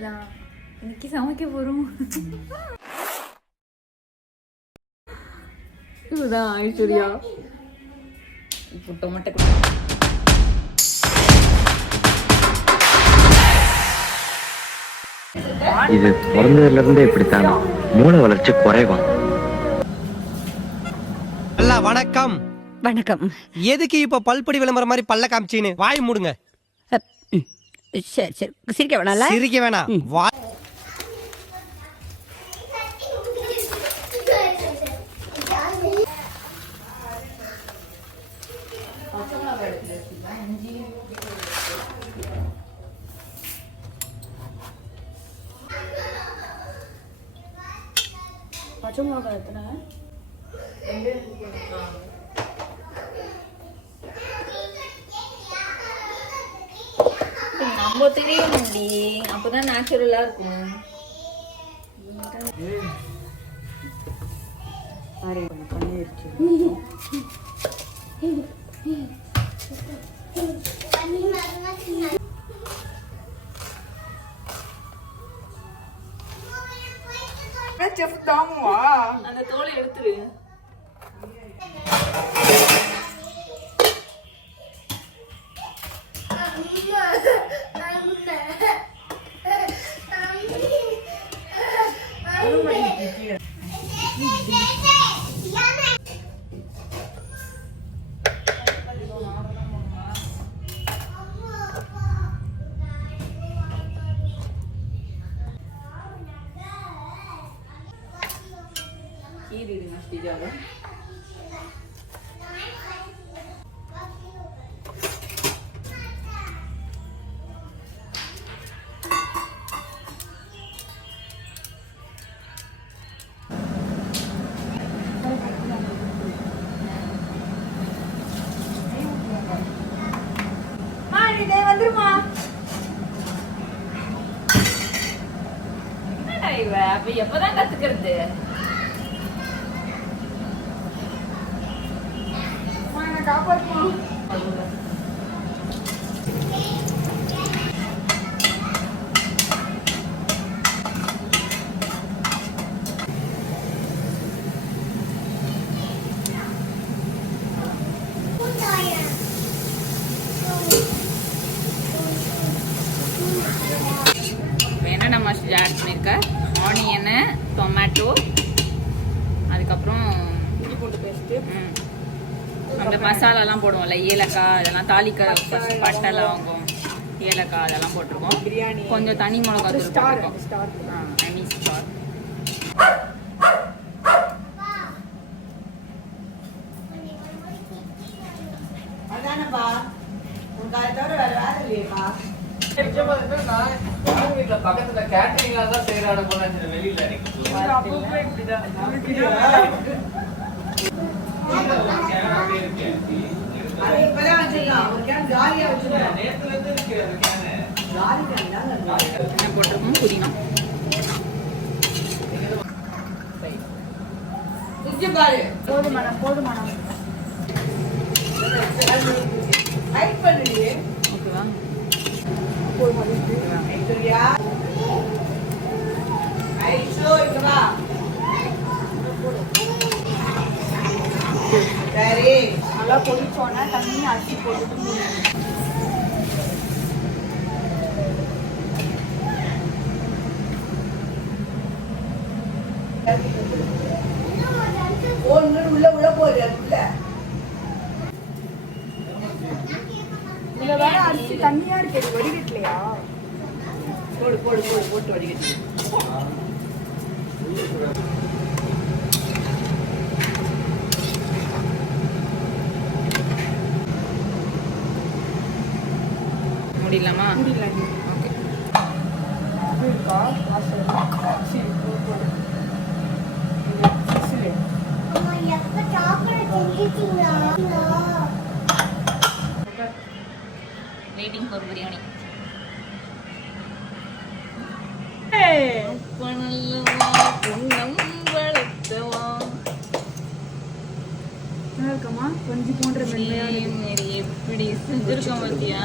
இன்னைக்கு சமைக்க போறோம். இதுதான் ஐஸ்வர்யா. இப்போ டொமேட்டோ இது பிறந்ததுல இருந்தே இப்படித்தானா, மூளை வளர்ச்சி குறைவான். வணக்கம். வணக்கம். எதுக்கு இப்ப பல்படி விளம்பரம் மாதிரி பல்ல காமிச்சின்னு வாய் மூடுங்க. சரி சரி, சிரிக்க வேணாம். சிரிக்க வேணாம். பச்சை மிளகாய் எத்தனை? நம்ம தெரியும் முடி, அப்பதான் நேச்சுரலா இருக்கும். அந்த தோலை எடுத்துரு. வந்துருமா? என்னடா இவ அப்ப எப்பதான் கத்துக்கிறது? காப்பாற்றுமா? என்னென்ன மசாலா ஆட் பண்ணியிருக்க? ஆனியனு, டொமேட்டோ, அதுக்கப்புறம் அந்த மசாலாலாம் போடுவோம்ல, ஏலக்காய் இதெல்லாம் தாளிக்க, பட்டை லவங்கம், ஏலக்காய் அதெல்லாம் போட்டிருக்கோம். பிரியாணி கொஞ்சம் தனி மிளகா தூள் போட்டிருக்கோம். ஐ மீன் ஸ்டார். அதானப்பா உனக்கு அதை தவிர வேற வேலை இல்லையப்பா. பக்கத்துல கேட்டரிங்ல தான் செய்யறாங்க போல வெளியில இப்பதான் வச்சிருக்கான். ஒரு கேன் ஜாலியா வச்சிருக்கான். நேத்துல இருந்து இருக்கு அந்த கேன். ஜாலி கேன் தான். என்ன போட்டிருக்கோம்? புதினா. சுத்தி பாரு. போதுமானம். ஹைட் பண்ணுடி. ஓகேவா? ஐஸ்வர்யா. ஐசோ இங்க வா. சரி. நல்லா பொரிச்சோன்னா தண்ணி அரிசி போட்டுட்டு மூடணும். உள்ள போகுது அதுக்குள்ள. இதுல வேற அரிசி தண்ணியா இருக்கு, வடிகட்டலையா? போட்டு வடிகட்டு. முடியலாமா? முடியல. ஓகே. இருக்கா வாசல். சரி போடு. சிசிலே. அம்மா எப்ப சாக்லேட் செஞ்சிட்டீங்களா? Waiting for biryani. இருக்கமா கொஞ்சம் போன்ற எப்படி செஞ்சிருக்கோம் பார்த்தியா?